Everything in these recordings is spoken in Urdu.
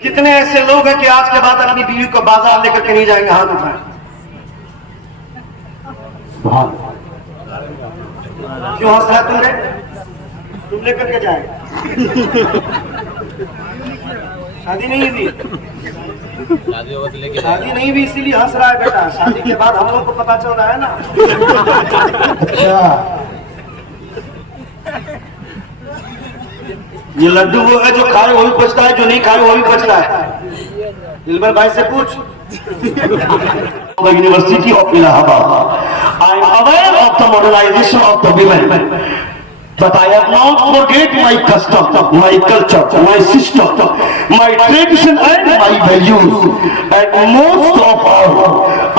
کتنے ایسے لوگ ہیں کہ آج کے بعد اپنی بیوی کو بازار لے کر کے نہیں جائیں گے؟ ہاتھ اٹھائیں. کیوں ہنس رہا تم رے؟ تم لے کر کے جائیں. شادی نہیں ہوئی، شادی نہیں ہوئی اسی لیے ہنس رہا ہے بیٹا. شادی کے بعد ہم لوگ کو پتا چل رہا ہے نا. اچھا یہ لڈو وہ ہے جو کھائے وہی بچتا ہے، جو نہیں کھائے وہی بچ رہا ہے. علمر بھائی سے پوچھ. University of Allahabad. I am aware of the modernization of the women, but I have not forget my custom, my culture, my system, my tradition and my values. And most of all,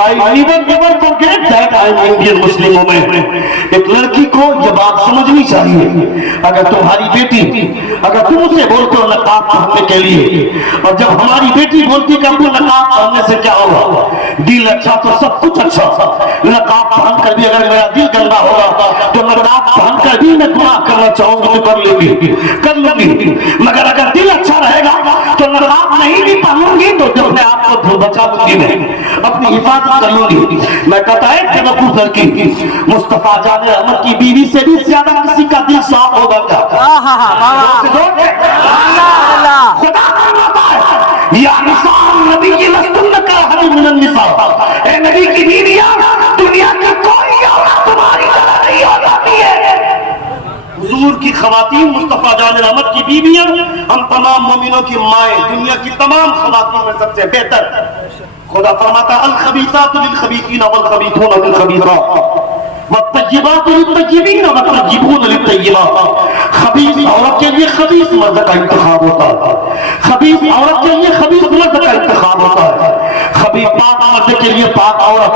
I never forget that I am Indian Muslim woman. ایک لڑکی کو یہ بات سمجھنی چاہیے، اگر تمہاری بیٹی، اگر تم اسے بولتے ہو نقاب پہننے کے لیے، اور جب ہماری بیٹی بولتی کہ ابو نقاب پہننے سے کیا ہوگا، دل اچھا تو سب کچھ اچھا. نقاب پہن کر بھی اگر میرا دل گندا ہوگا تو نقاب پہن کر بھی میں گناہ کرنا چاہوں گی تو کر لوں گی. مگر اگر دل اچھا رہے گا تو نقاب نہیں بھی پہنوں گی تو اپنے آپ کو بچا لوں گی، میں اپنی حفاظت کر لوں گی. میں کہتا ہے کہ بکو لڑکی مصطفیٰ جان احمد کی بیوی سے بھی زیادہ کسی کا دل صاف ہوگا کیا؟ خدا فرماتا ہے یا نساء نبی لستن کاحد من النساء، اے نبی کی بیویاں دنیا کی کوئی عورت تمہاری طرح نہیں ہو جاتی ہے. حضور کی خواتین مصطفیٰ جان احمد کی بیویاں ہم تمام مومنوں کی مائیں، دنیا کی تمام خواتین میں سب سے بہتر. خدا فرماتا ہے الخبیثات للخبیثین والخبیثون للخبیثات والطیبات للطیبین والطیبون للطیبات. خبیث عورت کے لیے خبیث مرد کا انتخاب ہوتا ہے، خبیث عورت کے لیے خبیث مرد کا انتخاب ہوتا ہے. خبیث پاک مرد کے لیے پاک عورت،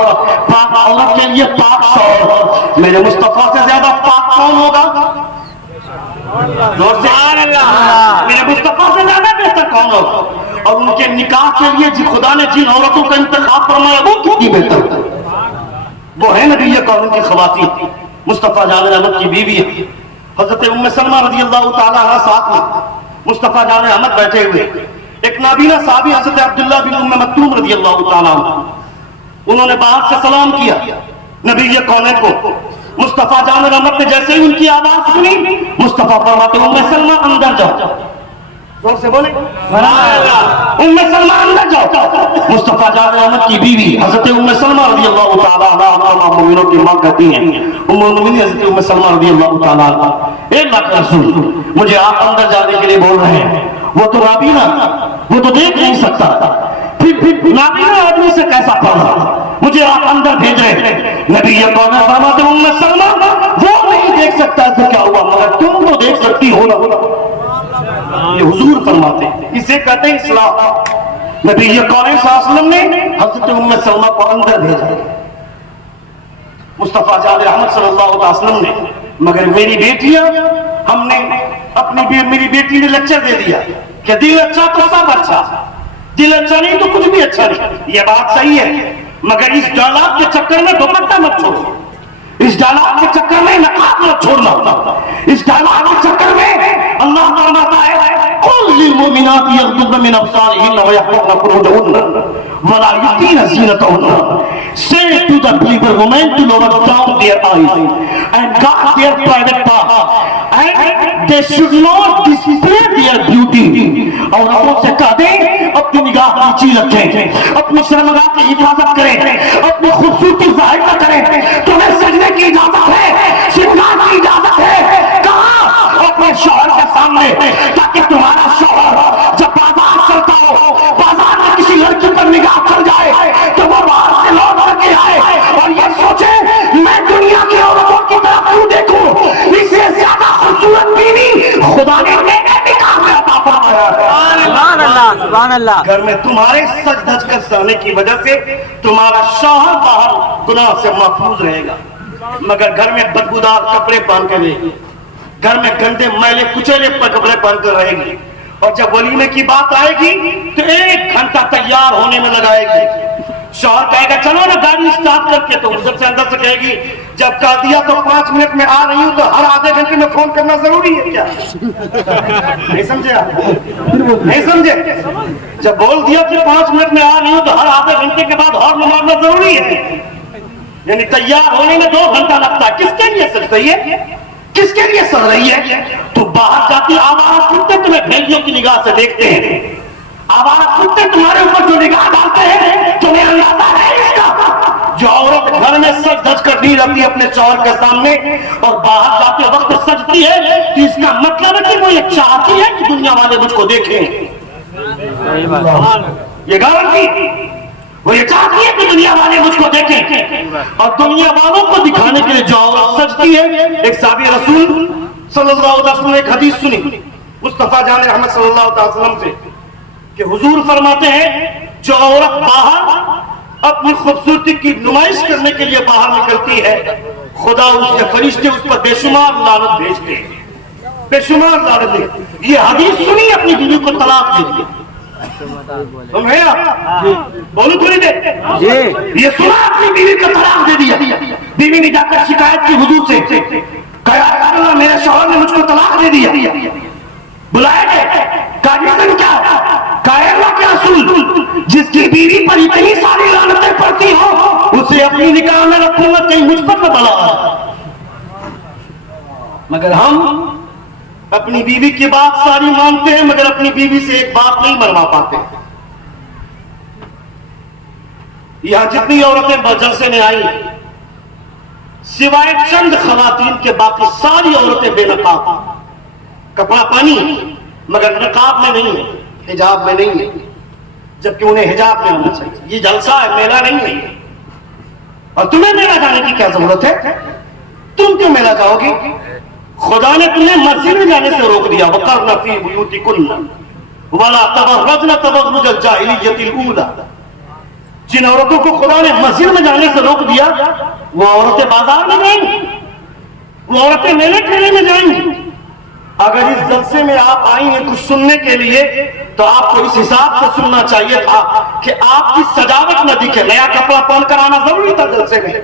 پاک عورت کے لیے پاک شوہر. میرے مصطفیٰ سے زیادہ پاک کون ہوگا؟ زور سے میرے مصطفیٰ سے زیادہ بہتر کون ہوگا؟ اور ان کے نکاح کے لیے خدا نے جن عورتوں کا انتخاب فرمایا وہ کتنی بہتر، وہ ہے نبی کون کی خواتین مصطفیٰ جان احمد کی بیوی. حضرت ام سلمہ رضی اللہ تعالیٰ عنہ ساتھ میں مصطفیٰ جان احمد بیٹھے ہوئے. ایک نابینا صحابی حضرت عبداللہ بن ام مکتوم رضی اللہ تعالیٰ عنہ، انہوں نے باہر سے سلام کیا نبی کونین کو. مصطفیٰ جان احمد نے جیسے ہی ان کی آواز سنی، مصطفیٰ فرماتے ام سلمہ اندر جاؤ. زور سے بولے ام سلمہ اندر جاؤ. مصطفیٰ جان احمد کی بیوی حضرت ام سلمہ رضی اللہ تعالیٰ عنہ تمام مومنوں کی ماں کہتی ہیں، ام المؤمنین حضرت ام سلمہ رضی اللہ تعالیٰ عنہ، اے اللہ کے رسول مجھے آپ اندر جانے کے لیے بول رہے ہیں، وہ تو نابینا، وہ تو دیکھ نہیں سکتا، پھر نابینا آدمی سے کیسا پڑھا، مجھے آپ اندر بھیج رہے ہیں. نبی کون فرماتے ام سلمہ وہ نہیں دیکھ سکتا تو کیا ہوا مگر تم تو دیکھ سکتی ہو نا. یہ حضور فرماتے ہیں، اسے کہتے ہیں اسلام. نبی کون صلی اللہ علیہ وسلم نے حضرت ام سلمہ کو اندر بھیجا، مصطفیٰ جان احمد صلی اللہ علیہ وسلم نے. مگر میری بیٹیاں، ہم نے میری بیٹی نے لیکچر دے دیا کہ دل اچھا تو سب اچھا، دل اچھا نہیں تو کچھ بھی اچھا نہیں. یہ بات صحیح ہے، مگر اس ڈائلاگ کے چکر میں دوپٹہ مت چھوڑو، اس ڈائلاگ کے چکر میں نقاب مت چھوڑنا، اس ڈائلاگ کے چکر میں اللہ فرماتا ہے قل للمؤمنات یغضضن من ابصارهن ويحفظن فروجهن ولا یبدین زینتهن. Say to the believer women to lower down their eyes and guard their private part and they should not display their beauty. عورتوں سے کہہ دیں اپنی نگاہ نیچی رکھیں، اپنی شرمگاہ کی حفاظت کریں، اپنی خوبصورتی ظاہر نہ کریں. تمہیں سجدے کی اجازت ہے، شرمگاہ کی اجازت ہے، کہاں؟ اپنے شوہر کے سامنے، تاکہ تمہارا شوہر جب بازار چلتا ہو، بازار میں کسی لڑکی پر نگاہ کر جائے تو وہ باہر سے لوٹ کر کے آئے اور یہ سوچے میں دنیا کی عورتوں کی طرف کیوں دیکھوں، اس سے زیادہ خوبصورت بیوی خدا نے میرے نکاح میں عطا فرمایا ہے. سبحان اللہ. گھر میں تمہارے سج دھج کر سہنے کی وجہ سے تمہارا شوہر باہر گناہ سے محفوظ رہے گا، مگر گھر میں بدبودار کپڑے پہن کے رہے گی، گھر میں گندے میلے کچیلے کپڑے پہن کر رہے گی. اور جب ولیمے کی بات آئے گی تو 1 گھنٹہ تیار ہونے میں لگائے گی، شوہر کہے گا چلو نا گاڑی اسٹارٹ کر کے، تو ادھر سے اندر سے کہے گی جب کہہ دیا تو 5 منٹ میں آ رہی ہوں، تو ہر آدھے گھنٹے میں فون کرنا ضروری ہے کیا؟ نہیں سمجھے آپ؟ نہیں سمجھے؟ جب بول دیا کہ 5 منٹ میں آ رہی ہوں تو ہر آدھے گھنٹے کے بعد ہارن مارنا ضروری ہے، یعنی تیار ہونے میں 2 گھنٹہ لگتا ہے. کس کے لیے سج رہی ہے؟ کس کے لیے سج رہی ہے؟ تو باہر جاتی آوارہ کتے تمہیں بھیڑیوں کی نگاہ سے دیکھتے ہیں، آوارہ کتے تمہارے اوپر جو نگاہ ڈالتے ہیں، تمہیں اندازہ ہے اس کا؟ جو عورت گھر میں سج دھج کر نہیں رہتی اپنے شوہر کے سامنے اور باہر جاتے وقت سجتی ہے، تو اس کا مطلب ہے کہ وہ یہ چاہتی ہے کہ دنیا والے مجھ کو دیکھیں. یہ گارنٹی، وہ یہ چاہتی ہے کہ دنیا والے مجھ کو دیکھیں، اور دنیا والوں کو دکھانے کے لیے جو عورت سجتی ہے. ایک صحابی رسول صلی اللہ علیہ وسلم نے ایک حدیث سنی مصطفیٰ جان احمد صلی اللہ علیہ وسلم سے کہ حضور فرماتے ہیں جو عورت باہر اپنی خوبصورتی کی نمائش کرنے کے لیے باہر نکلتی ہے، خدا اس کے فرشتے اس پر بے شمار لعنت بھیجتے ہیں، بے شمار لعنت بھیجتے ہیں. یہ حدیث سنی اپنی بیوی کو طلاق دے دی. سمجھے آپ؟ بولو تھوڑی دیر. یہ سنا اپنی بیوی کو طلاق دے دیا. بیوی نے جا کر شکایت کی حضور سے، کہا یا رسول اللہ میرے شوہر نے مجھ کو طلاق دے دیا. بلایا گیا، کہا ریزن کیا؟ کہا اللہ کے رسول جس کی بیوی پر اتنی ساری لعنتیں پڑتی ہو اسے اپنی نکاح میں رکھوں گا کہیں مجھ پر نہ بلا. مگر ہم اپنی بیوی کی بات ساری مانتے ہیں مگر اپنی بیوی سے ایک بات نہیں منوا پاتے. یہاں جتنی عورتیں جلسے میں آئی سوائے چند خواتین کے باقی ساری عورتیں بے نقاب، کپڑا پانی مگر نقاب میں نہیں ہے، حجاب میں نہیں ہے، جبکہ انہیں حجاب میں ہونا چاہیے. یہ جلسہ ہے، میلہ نہیں ہے. اور تمہیں میلہ جانے کی کیا ضرورت ہے؟ تم کیوں میلہ جاؤ گی؟ خدا نے تمہیں مسجد میں جانے سے روک دیا. وَقَرْنَ فِي بُيُوتِكُنَّ وَلَا تَبَرَّجْنَ تَبَرُّجَ الْجَاهِلِيَّةِ الْأُولَىٰ. جن عورتوں کو خدا نے مسجد میں جانے سے روک دیا وہ عورتیں بازار میں جائیں گی، وہ عورتیں میلے ٹھیلے میں جائیں گی. اگر اس جلسے میں آپ آئی ہیں کچھ سننے کے لیے تو آپ کو اس حساب سے سننا چاہیے تھا کہ آپ کی سجاوٹ نہ دکھے. نیا کپڑا پہن کر آنا ضروری تھا جلسے میں؟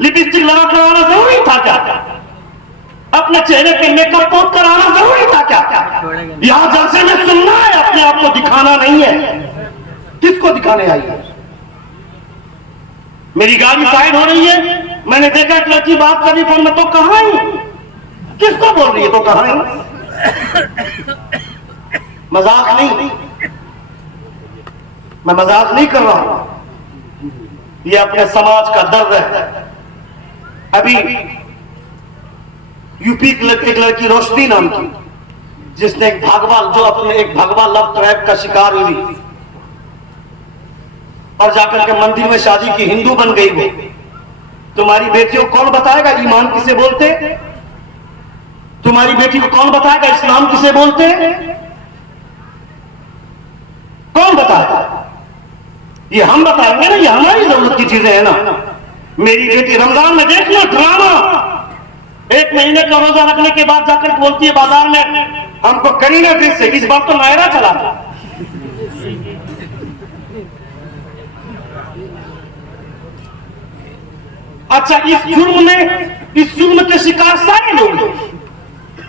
لپسٹک لگا کر آنا ضروری تھا کیا؟ اپنے چہرے پہ میک اپ پوت کر آنا ضروری تھا کیا؟ یہاں جلسے میں سننا ہے، اپنے آپ کو دکھانا نہیں ہے. کس کو دکھانے آئی ہے؟ میری گاڑی سائڈ ہو رہی ہے، میں نے دیکھا ایک لڑکی بات کر رہی فون میں، تو کہاں ہے؟ کس کو بول رہی ہے؟ تو کہاں ہے؟ مذاق نہیں، میں مذاق نہیں کر رہا ہوں، یہ اپنے سماج کا درد ہے. ابھی یو پی کی ایک لڑکی روشنی نام کی جس نے ایک بھگوا لو ٹریپ کا شکار ہوئی اور جا کر کے مندر میں شادی کی، ہندو بن گئی. وہ تمہاری بیٹیوں کو کون بتائے گا ایمان کسے بولتے؟ تمہاری بیٹی کو کون بتائے گا اسلام کسے بولتے؟ کون بتائے گا؟ یہ ہم بتائیں گے نا، یہ ہماری ضرورت کی چیزیں ہیں نا. میری بیٹی رمضان میں دیکھ لو ڈرامہ، 1 مہینے کا روزہ رکھنے کے بعد جا کر بولتی ہے بازار میں ہم کو کرینہ ڈریس سے، اس بار تو نائرا چلا تھا. اچھا اس جرم کے شکار سارے لوگ ہیں.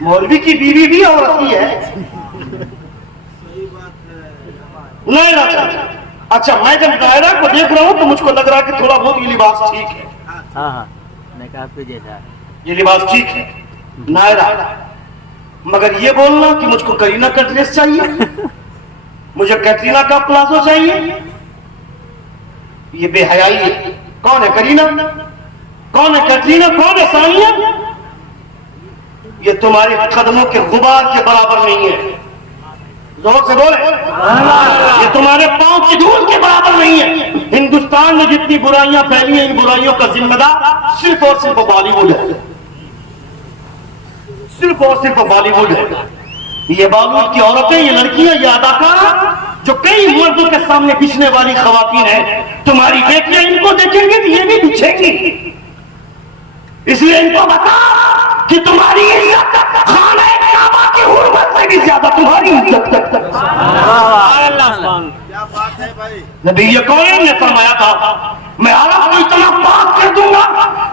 مولوی کی بیوی بھی عورت ہی ہے، نائرا چلا. اچھا میں جب نائرا کو دیکھ رہا ہوں تو مجھ کو لگ رہا ہے کہ تھوڑا بہت یہ لباس ٹھیک ہے. ہاں یہ لباس ٹھیک ہے نائرا، مگر یہ بولنا کہ مجھ کو کرینہ کا ڈریس چاہیے، مجھے کیٹرینا کا پلازو چاہیے، یہ بے حیائی ہے. کون ہے کرینہ؟ کون ہے کیٹرینا؟ کون ہے ثانیہ؟ یہ تمہارے قدموں کے غبار کے برابر نہیں ہے. زور سے بولے، یہ تمہارے پاؤں کی دھول کے برابر نہیں ہے. ہندوستان میں جتنی برائیاں پھیلی ہیں ان برائیوں کا ذمہ دار صرف اور صرف بالی ووڈ ہے، صرف اور صرف بالی ووڈ ہے. یہ بالی ووڈ کی عورتیں، یہ لڑکیاں، یہ اداکار جو کئی مردوں کے سامنے بچھنے والی خواتین ہیں، تمہاری بیٹیاں ان کو دیکھیں گی تو یہ بھی بچھیں گی. اس لیے ان کو بتا کہ تمہاری عزت خانہ کعبہ کی حرمت سے بھی زیادہ تمہاری عزت. کیا بات ہے بھائی. نبی کون نے فرمایا تھا میں عرب کو اتنا پاک کر دوں گا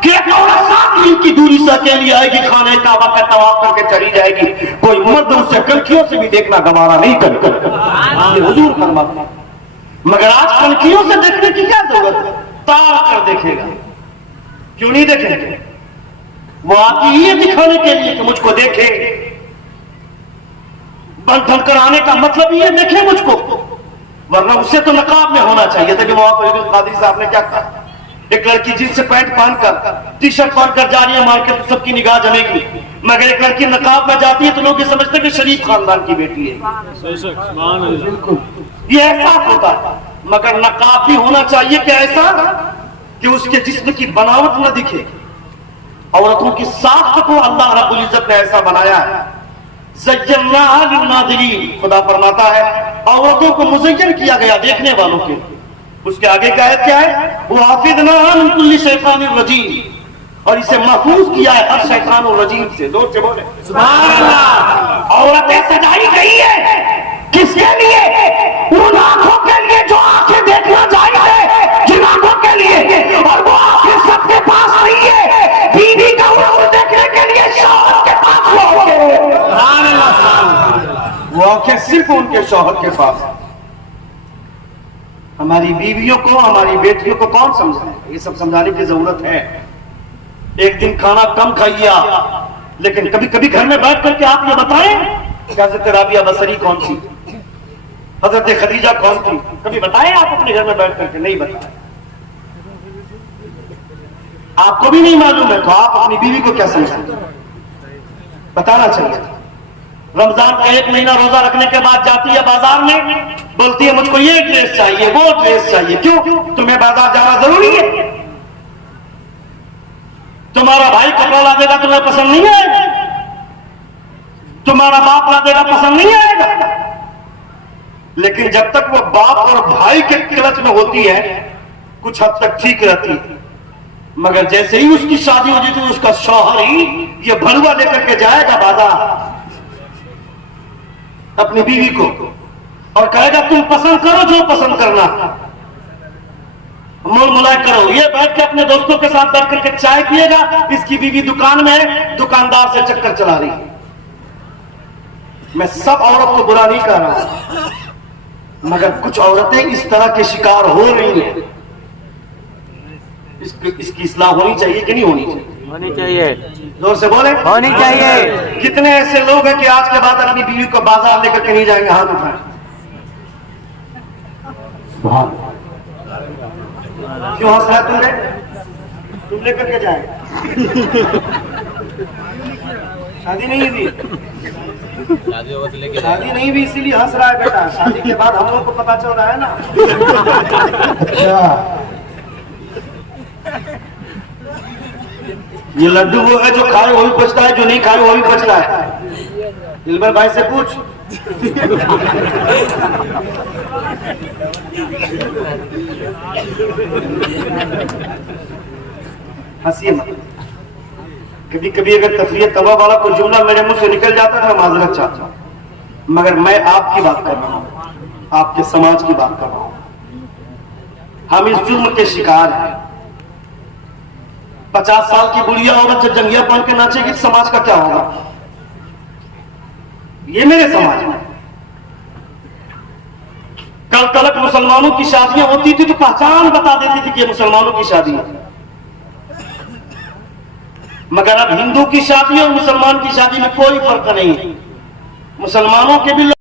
کہ ایک عورت 7 میل کی دوری سے اکیلی آئے گی، خانہ کعبہ کا طواف کر کے چلی جائے گی، کوئی مرد اسے کنکھیوں سے بھی دیکھنا گوارا نہیں کرے گا، یہ حضور فرماتے ہیں۔ مگر آج کنکھیوں سے دیکھنے کی کیا ضرورت ہے؟ تار کر دیکھے گا، کیوں نہیں دیکھیں گے؟ وہ آتی ہی دکھانے کے لیے کہ مجھ کو دیکھے، بن ٹھن کر آنے کا مطلب یہ دیکھے مجھ کو، ورنہ اسے تو نقاب میں ہونا چاہیے تھا کہ موافق فرید القادری صاحب نے کیا کہا، ایک لڑکی جنس سے پینٹ پہن کر ٹی شرٹ پہن کر جا رہی ہے مارکیٹ تو سب کی نگاہ جمے گی، مگر ایک لڑکی نقاب میں جاتی ہے تو لوگ یہ سمجھتے ہیں کہ شریف خاندان کی بیٹی ہے، بالکل یہ احساس ہوتا ہے۔ مگر نقاب بھی ہونا چاہیے کہ ایسا کہ اس کے جسم کی بناوٹ نہ دکھے، عورتوں کی ساخت کو اللہ رب العزت نے ایسا بنایا ہے، زیناھا للناظرین، خدا فرماتا ہے عورتوں کو مزین کیا گیا دیکھنے والوں کے۔ اس کے آگے کا آیت کیا ہے؟ وَحَفِظْنَاهَا مِن كُلِّ شَيْطَانٍ رَجِيمٍ، اور اسے محفوظ کیا ہے ہر شیطان و رجیم سے۔ زور سے بولے سبحان اللہ۔ عورتیں سجائی گئی ہے کس کے لیے؟ ان آنکھوں کے لیے جو آنکھیں دیکھنا جائز ہے، جن آنکھوں کے لیے، اور وہ آنکھیں سب کے پاس نہیں ہے، بیوی کا حسن دیکھنے کے لیے شوہر کے پاس وہ آنکھیں صرف ان کے شوہر کے پاس۔ ہماری بیویوں کو، ہماری بیٹیوں کو کون سمجھائے؟ یہ سب سمجھانے کی ضرورت ہے۔ ایک دن کھانا کم کھائیے آپ، لیکن کبھی کبھی گھر میں بیٹھ کر کے آپ یہ بتائیں کہ حضرت رابعہ بصری کون تھی، حضرت خدیجہ کون تھی، کبھی بتائیں آپ اپنے گھر میں بیٹھ کر کے؟ نہیں بتائیں، آپ کو بھی نہیں معلوم ہے تو آپ اپنی بیوی کو کیا سمجھائیں؟ بتانا چاہیے۔ رمضان کا 1 مہینہ روزہ رکھنے کے بعد جاتی ہے بازار میں، بولتی ہے مجھ کو یہ ڈریس چاہیے، وہ ڈریس چاہیے۔ کیوں؟ تمہیں بازار جانا ضروری ہے؟ تمہارا بھائی کپڑا لا دے گا تمہیں پسند نہیں آئے گا، تمہارا باپ لا دے گا پسند نہیں آئے گا، لیکن جب تک وہ باپ اور بھائی کے کلچ میں ہوتی ہے کچھ حد تک ٹھیک رہتی، مگر جیسے ہی اس کی شادی ہو جائے تو اس کا شوہر ہی یہ بھڑوا لے کر کے جائے گا بازار اپنی بیوی کو اور کہے گا تم پسند کرو جو پسند کرنا، مول ملائے کرو۔ یہ بیٹھ کے اپنے دوستوں کے ساتھ بیٹھ کر کے چائے پیے گا، اس کی بیوی دکان میں ہے، دکاندار سے چکر چلا رہی ہے۔ میں سب عورت کو برا نہیں کہہ رہا ہوں، مگر کچھ عورتیں اس طرح کے شکار ہو رہی ہیں، اس کی اصلاح ہونی چاہیے کہ نہیں ہونی چاہیے؟ ہونی چاہیے، زور سے بولیں ہونی چاہیے۔ کتنے ایسے لوگ ہیں کہ آج کے بعد اپنی بیوی کو بازار لے کر کے نہیں جائیں گے؟ ہاتھ اٹھائیں۔ کیوں ہنس رہا تم لے کر کے جائیں؟ شادی نہیں ہوئی، شادی نہیں ہوئی اسی لیے ہنس رہا ہے بیٹا، شادی کے بعد ہم لوگوں کو پتا چل رہا ہے نا۔ اچھا یہ لڈو وہ ہے جو کھائے وہ بھی پچتا ہے، جو نہیں کھائے وہ بھی پچتا ہے۔ دلبر بھائی سے پوچھ۔ ہنسیے مت، کبھی کبھی اگر تفریح طبع والا کوئی جملہ میرے منہ سے نکل جاتا ہے معذرت چاہتا ہوں، مگر میں آپ کی بات کر رہا ہوں، آپ کے سماج کی بات کر رہا ہوں۔ ہم اس جرم کے شکار ہیں۔ 50 سال کی بڑھیا عورت جب جنگیا پہن کے ناچے گی سماج کا کیا ہوگا؟ یہ میرے سماج میں کل تلک مسلمانوں کی شادیاں ہوتی تھی تو پہچان بتا دیتی تھی کہ یہ مسلمانوں کی شادی ہے، مگر اب ہندو کی شادی اور مسلمان کی شادی میں کوئی فرق نہیں، مسلمانوں کے بھی